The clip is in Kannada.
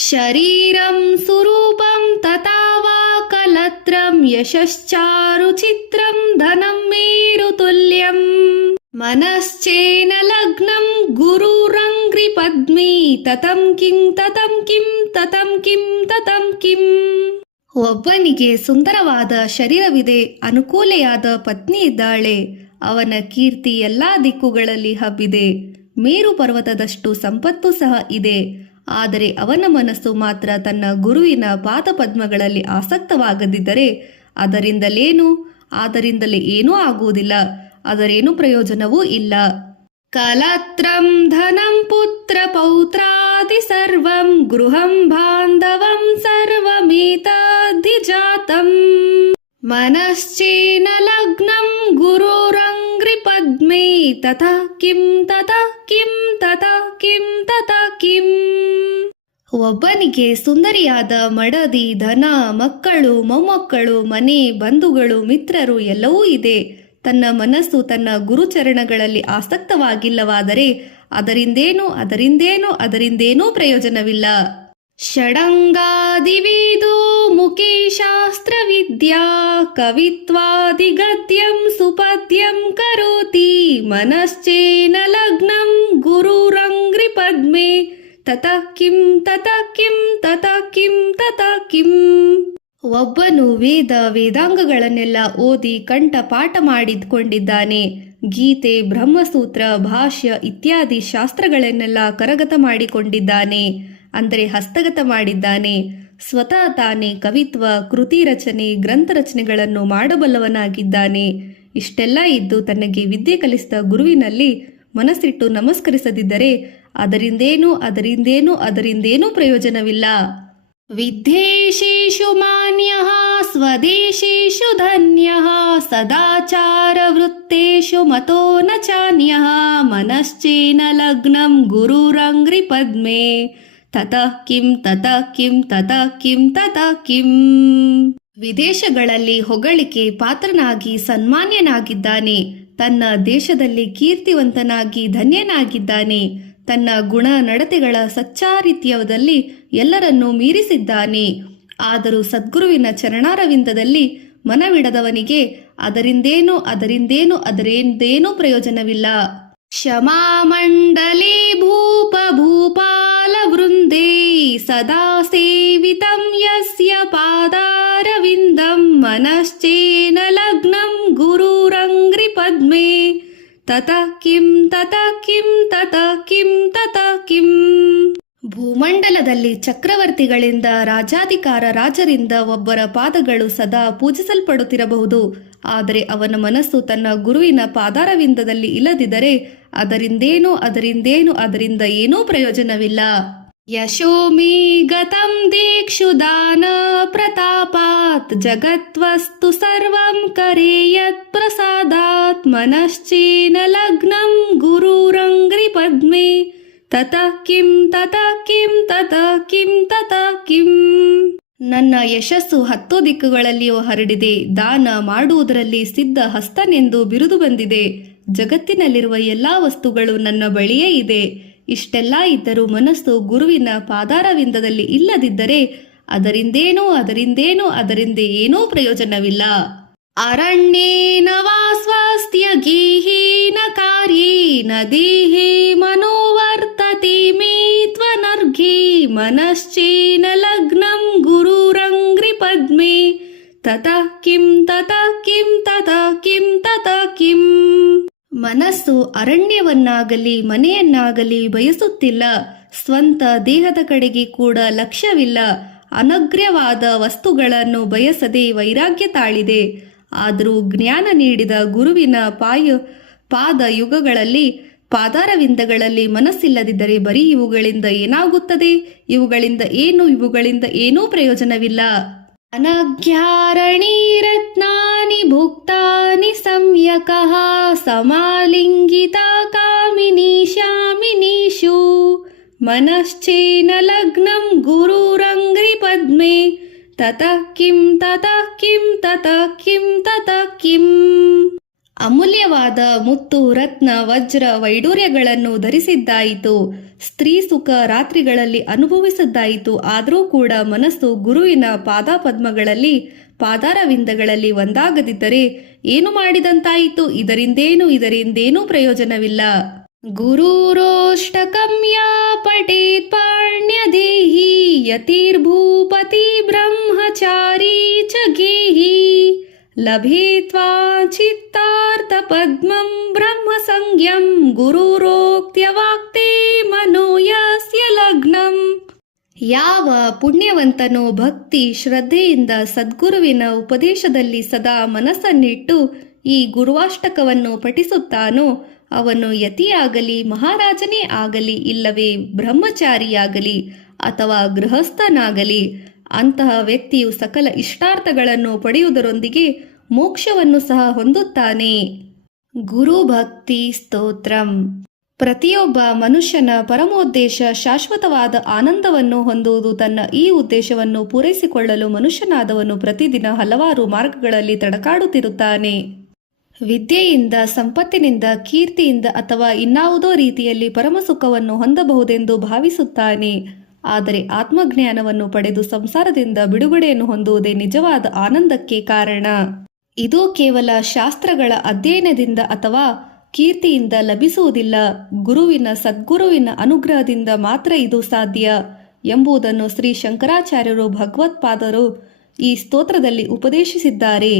ಶರೀರಂ ಸುರೂಪಂ ತಥಾ ವಾ ಕಲತ್ರಂ ಯಶಶ್ಚಾರುಚಿತ್ರಂ ಧನಂ ಮೇರುತುಲ್ಯಂ ಮನಶ್ಚೇನ ಲಗ್ನಂ ಗುರುರಂಗ್ರಿ ಪದ್ಮಿ ತತಂ ಕಿಂ ತತಂ ಕಿಂ ತತಂ ಕಿಂ ತತಂ ಕಿಂ. ಒಬ್ಬನಿಗೆ ಸುಂದರವಾದ ಶರೀರವಿದೆ, ಅನುಕೂಲೆಯಾದ ಪತ್ನಿ ಇದ್ದಾಳೆ, ಅವನ ಕೀರ್ತಿ ಎಲ್ಲಾ ದಿಕ್ಕುಗಳಲ್ಲಿ ಹಬ್ಬಿದೆ, ಮೇರು ಪರ್ವತದಷ್ಟು ಸಂಪತ್ತು ಸಹ ಇದೆ. ಆದರೆ ಅವನ ಮನಸ್ಸು ಮಾತ್ರ ತನ್ನ ಗುರುವಿನ ಪಾದಪದ್ಮಗಳಲ್ಲಿ ಆಸಕ್ತವಾಗದಿದ್ದರೆ ಅದರಿಂದಲೇ ಏನೂ ಆಗುವುದಿಲ್ಲ, ಅದರೇನು ಪ್ರಯೋಜನವೂ ಇಲ್ಲ. ಕಲತ್ರಂ ಧನಂ ಪುತ್ರ ಪೌತ್ರಾದಿ ಸರ್ವಂ ಗೃಹಂ ಬಾಂಧವಂ ಸರ್ವಮೇತದ್ವಿಜಾತಂ ಮನಶ್ಚೇನ ಲಗ್ನಂ ಗುರುರಂಗ್ರಿ ಪದ್ಮೇ ತಥಾ ಕಿಂ ತಥಾ ಕಿಂ ತಥಾ ಕಿಂ ತಥಾ ಕಿಂ. ಒಬ್ಬನಿಗೆ ಸುಂದರಿಯಾದ ಮಡದಿ, ಧನ, ಮಕ್ಕಳು, ಮೊಮ್ಮಕ್ಕಳು, ಮನೆ, ಬಂಧುಗಳು, ಮಿತ್ರರು ಎಲ್ಲವೂ ಇದೆ. ತನ್ನ ಮನಸ್ಸು ತನ್ನ ಗುರುಚರಣಗಳಲ್ಲಿ ಆಸಕ್ತವಾಗಿಲ್ಲವಾದರೆ ಅದರಿಂದೇನೂ ಪ್ರಯೋಜನವಿಲ್ಲ. ಷಡಂಗಾದಿವೇದೋ ಮುಖೇ ಶಾಸ್ತ್ರವಿದ್ಯಾ ಕವಿತ್ವಾದಿಗದ್ಯಂ ಸುಪದ್ಯಂ ಕರೋತಿ ಮನಶ್ಚೇನ ಲಗ್ನಂ ಗುರುರಂಗ್ರಿ ಪದ್ಮೇ ತತಃ ಕಿಂ ತತಃ ಕಿಂ ತತಃ ಕಿಂ ತತಃ ಕಿಂ. ಒಬ್ಬನು ವೇದಾಂಗಗಳನ್ನೆಲ್ಲ ಓದಿ ಕಂಠಪಾಠ ಮಾಡಿಕೊಂಡಿದ್ದಾನೆ. ಗೀತೆ, ಬ್ರಹ್ಮಸೂತ್ರ, ಭಾಷ್ಯ ಇತ್ಯಾದಿ ಶಾಸ್ತ್ರಗಳನ್ನೆಲ್ಲ ಕರಗತ ಮಾಡಿಕೊಂಡಿದ್ದಾನೆ, ಅಂದರೆ ಹಸ್ತಗತ ಮಾಡಿದ್ದಾನೆ. ಸ್ವತಃ ತಾನೇ ಕವಿತ್ವ, ಕೃತಿ ರಚನೆ, ಗ್ರಂಥ ರಚನೆಗಳನ್ನು ಮಾಡಬಲ್ಲವನಾಗಿದ್ದಾನೆ. ಇಷ್ಟೆಲ್ಲ ಇದ್ದು ತನಗೆ ವಿದ್ಯೆ ಕಲಿಸಿದ ಗುರುವಿನಲ್ಲಿ ಮನಸ್ಸಿಟ್ಟು ನಮಸ್ಕರಿಸದಿದ್ದರೆ ಅದರಿಂದೇನೂ ಪ್ರಯೋಜನವಿಲ್ಲ. ವಿದ್ಯೇಶೇಷು ಮಾನ್ಯಃ ಸ್ವದೇಶೇಷು ಧನ್ಯಃ ಸದಾಚಾರ ವೃತ್ತೇಷು ಮತೋ ನ ಚಾನ್ಯಃ ಮನಶ್ಚೇನ ಲಗ್ನಂ ಗುರುರಂಗ್ರಿ ಪದ್ಮೇ ತತಃ ಕಿಂ ತತಃ ಕಿಂ ತತಃ ಕಿಂ ತತಃ ಕಿಂ. ವಿದೇಶಗಳಲ್ಲಿ ಹೊಗಳಿಕೆ ಪಾತ್ರನಾಗಿ ಸನ್ಮಾನ್ಯನಾಗಿದ್ದಾನೆ, ತನ್ನ ದೇಶದಲ್ಲಿ ಕೀರ್ತಿವಂತನಾಗಿ ಧನ್ಯನಾಗಿದ್ದಾನೆ, ತನ್ನ ಗುಣ ನಡತೆಗಳ ಸಚ್ಚಾರಿತ್ಯದಲ್ಲಿ ಎಲ್ಲರನ್ನೂ ಮೀರಿಸಿದ್ದಾನೆ. ಆದರೂ ಸದ್ಗುರುವಿನ ಚರಣಾರವಿಂದದಲ್ಲಿ ಮನವಿಡದವನಿಗೆ ಅದರಿಂದೇನೂ ಪ್ರಯೋಜನವಿಲ್ಲ. ಕ್ಷಮಾಮಂಡಲೇ ಭೂಪಾಲ ವೃಂದೇ ಸದಾ ಸೇವಿತಂ ಯಸ್ಯ ಪಾದಾರವಿಂದಂ ಮನಶ್ಚೇನ ಲಗ್ನಂ ಗುರುರಂಗ್ರಿ ಪದ್ಮೇ ತತಃ ಕಿಂ ತತಃ ಕಿಂ ತತಃ ಕಿಂ ತತಃ ಕಿಂ. ಭೂಮಂಡಲದಲ್ಲಿ ಚಕ್ರವರ್ತಿಗಳಿಂದ, ರಾಜರಿಂದ ಒಬ್ಬರ ಪಾದಗಳು ಸದಾ ಪೂಜಿಸಲ್ಪಡುತ್ತಿರಬಹುದು. ಆದರೆ ಅವನ ಮನಸ್ಸು ತನ್ನ ಗುರುವಿನ ಪಾದಾರವಿಂದದಲ್ಲಿ ಇಲ್ಲದಿದ್ದರೆ ಅದರಿಂದ ಏನೂ ಪ್ರಯೋಜನವಿಲ್ಲ. ಯಶೋಮಿ ಗತಂ ದೀಕ್ಷು ದಾನ ಪ್ರತಾಪಾತ್ ಜಗತ್ವಸ್ತು ಸರ್ವಂ ಕರೇಯತ್ ಪ್ರಸಾದಾತ್ ಮನಶ್ಚೇನ ಲಗ್ನಂ ಗುರುರಂಗ್ರಿ ಪದ್ಮೇ ತತಃ ಕಿಂ ತತಃ ಕಿಂ ತತಃ ಕಿಂ ತತಃ ಕಿಂ. ನನ್ನ ಯಶಸ್ಸು 10 ದಿಕ್ಕುಗಳಲ್ಲಿಯೂ ಹರಡಿದೆ, ದಾನ ಮಾಡುವುದರಲ್ಲಿ ಸಿದ್ಧ ಹಸ್ತನೆಂದು ಬಿರುದು ಬಂದಿದೆ, ಜಗತ್ತಿನಲ್ಲಿರುವ ಎಲ್ಲಾ ವಸ್ತುಗಳು ನನ್ನ ಬಳಿಯೇ ಇದೆ. ಇಷ್ಟೆಲ್ಲ ಇದ್ದರೂ ಮನಸ್ಸು ಗುರುವಿನ ಪಾದಾರವಿಂದದಲ್ಲಿ ಇಲ್ಲದಿದ್ದರೆ ಅದರಿಂದೇನೂ ಪ್ರಯೋಜನವಿಲ್ಲ. ಅರಣ್ಯೇನ ವಾ ಸ್ವಸ್ತ್ಯ ಗೇಹೇನ ಕಾರ್ಯೇನ ದೇಹೇ ಮನೋವರ್ತತೆ ಮೇ ತ್ವನರ್ಘೆ ಮನಶ್ಚೇನ ಲಗ್ನಂ ಗುರುರಂಗ್ರಿ ಪದ್ಮೇ ತತಃ ಕಿಂ ತತಃ ಕಿಂ ತತಃ ಕಿಂ ತತಃ ಕಿಂ. ಮನಸ್ಸು ಅರಣ್ಯವನ್ನಾಗಲಿ ಮನೆಯನ್ನಾಗಲಿ ಬಯಸುತ್ತಿಲ್ಲ, ಸ್ವಂತ ದೇಹದ ಕಡೆಗೆ ಕೂಡ ಲಕ್ಷ್ಯವಿಲ್ಲ, ಅನಗ್ರ್ಯವಾದ ವಸ್ತುಗಳನ್ನು ಬಯಸದೆ ವೈರಾಗ್ಯ ತಾಳಿದೆ. ಆದರೂ ಜ್ಞಾನ ನೀಡಿದ ಗುರುವಿನ ಪಾದಾರವಿಂದಗಳಲ್ಲಿ ಮನಸ್ಸಿಲ್ಲದಿದ್ದರೆ ಬರೀ ಇವುಗಳಿಂದ ಏನಾಗುತ್ತದೆ? ಇವುಗಳಿಂದ ಏನೂ ಪ್ರಯೋಜನವಿಲ್ಲ. ಅನಘ್ಯಾರಣಿ ರತ್ನಾನಿ ಭುಕ್ತಾನಿ ಸಂಯಕಃ ಸಮಾಲಿಂಗಿತ ಕಾಮಿನೀಶಾಮಿನೀಷು ಮನಶ್ಚೇನ ಲಗ್ನಂ ಗುರುರಂಗ್ರಿ ಪದ್ಮೇ ತತಃ ಕಿಂ ತತಃ ಕಿಂ ತತಃ ಕಿಂ ತತಃ ಕಿಂ. ಅಮೂಲ್ಯವಾದ ಮುತ್ತು ರತ್ನ ವಜ್ರ ವೈಡೂರ್ಯಗಳನ್ನು ಧರಿಸಿದ್ದಾಯಿತು. ಸ್ತ್ರೀ ಸುಖ ರಾತ್ರಿಗಳಲ್ಲಿ ಅನುಭವಿಸಿದ್ದಾಯಿತು. ಆದರೂ ಕೂಡ ಮನಸ್ಸು ಗುರುವಿನ ಪಾದಪದ್ಮಗಳಲ್ಲಿ ಪಾದಾರವಿಂದಗಳಲ್ಲಿ ಒಂದಾಗದಿದ್ದರೆ ಏನು ಮಾಡಿದಂತಾಯಿತು? ಇದರಿಂದೇನೂ ಪ್ರಯೋಜನವಿಲ್ಲ. ಗುರುರೋಷ್ಟಕಂ ಯಾ ಪಠೇತ್ ಪಾಣ್ಯದೇಹಿ ಯತಿರ್ಭೂಪತಿ ಬ್ರಹ್ಮಚಾರಿ ಚ ಗೇಹಿ ಲಭೇತ್ವಾ ಚಿತ್ತಾರ್ಥ ಪದ್ಮಂ ಬ್ರಹ್ಮ ಸಂಜ್ಞಂ ಗುರುರೋಕ್ತ್ಯವಾಕ್ತೆ ಮನೋ ಯಸ್ಯ ಲಗ್ನಂ. ಯಾವ ಪುಣ್ಯವಂತನು ಭಕ್ತಿ ಶ್ರದ್ಧೆಯಿಂದ ಸದ್ಗುರುವಿನ ಉಪದೇಶದಲ್ಲಿ ಸದಾ ಮನಸ್ಸನ್ನಿಟ್ಟು ಈ ಗುರುವಾಷ್ಟಕವನ್ನು ಪಠಿಸುತ್ತಾನೋ ಅವನು ಯತಿಯಾಗಲಿ ಮಹಾರಾಜನೇ ಆಗಲಿ ಇಲ್ಲವೇ ಬ್ರಹ್ಮಚಾರಿಯಾಗಲಿ ಅಥವಾ ಗೃಹಸ್ಥನಾಗಲಿ ಅಂತಹ ವ್ಯಕ್ತಿಯು ಸಕಲ ಇಷ್ಟಾರ್ಥಗಳನ್ನು ಪಡೆಯುವುದರೊಂದಿಗೆ ಮೋಕ್ಷವನ್ನು ಸಹ ಹೊಂದುತ್ತಾನೆ. ಗುರುಭಕ್ತಿ ಸ್ತೋತ್ರಂ. ಪ್ರತಿಯೊಬ್ಬ ಮನುಷ್ಯನ ಪರಮೋದ್ದೇಶ ಶಾಶ್ವತವಾದ ಆನಂದವನ್ನು ಹೊಂದುವುದು. ತನ್ನ ಈ ಉದ್ದೇಶವನ್ನು ಪೂರೈಸಿಕೊಳ್ಳಲು ಮನುಷ್ಯನಾದವನು ಪ್ರತಿದಿನ ಹಲವಾರು ಮಾರ್ಗಗಳಲ್ಲಿ ತಡಕಾಡುತ್ತಿರುತ್ತಾನೆ. ವಿದ್ಯೆಯಿಂದ, ಸಂಪತ್ತಿನಿಂದ, ಕೀರ್ತಿಯಿಂದ ಅಥವಾ ಇನ್ನಾವುದೋ ರೀತಿಯಲ್ಲಿ ಪರಮಸುಖವನ್ನು ಹೊಂದಬಹುದೆಂದು ಭಾವಿಸುತ್ತಾನೆ. ಆದರೆ ಆತ್ಮಜ್ಞಾನವನ್ನು ಪಡೆದು ಸಂಸಾರದಿಂದ ಬಿಡುಗಡೆಯನ್ನು ಹೊಂದುವುದೇ ನಿಜವಾದ ಆನಂದಕ್ಕೆ ಕಾರಣ. ಇದು ಕೇವಲ ಶಾಸ್ತ್ರಗಳ ಅಧ್ಯಯನದಿಂದ ಅಥವಾ ಕೀರ್ತಿಯಿಂದ ಲಭಿಸುವುದಿಲ್ಲ. ಸದ್ಗುರುವಿನ ಅನುಗ್ರಹದಿಂದ ಮಾತ್ರ ಇದು ಸಾಧ್ಯ ಎಂಬುದನ್ನು ಶ್ರೀ ಶಂಕರಾಚಾರ್ಯರು ಭಗವತ್ಪಾದರು ಈ ಸ್ತೋತ್ರದಲ್ಲಿ ಉಪದೇಶಿಸಿದ್ದಾರೆ.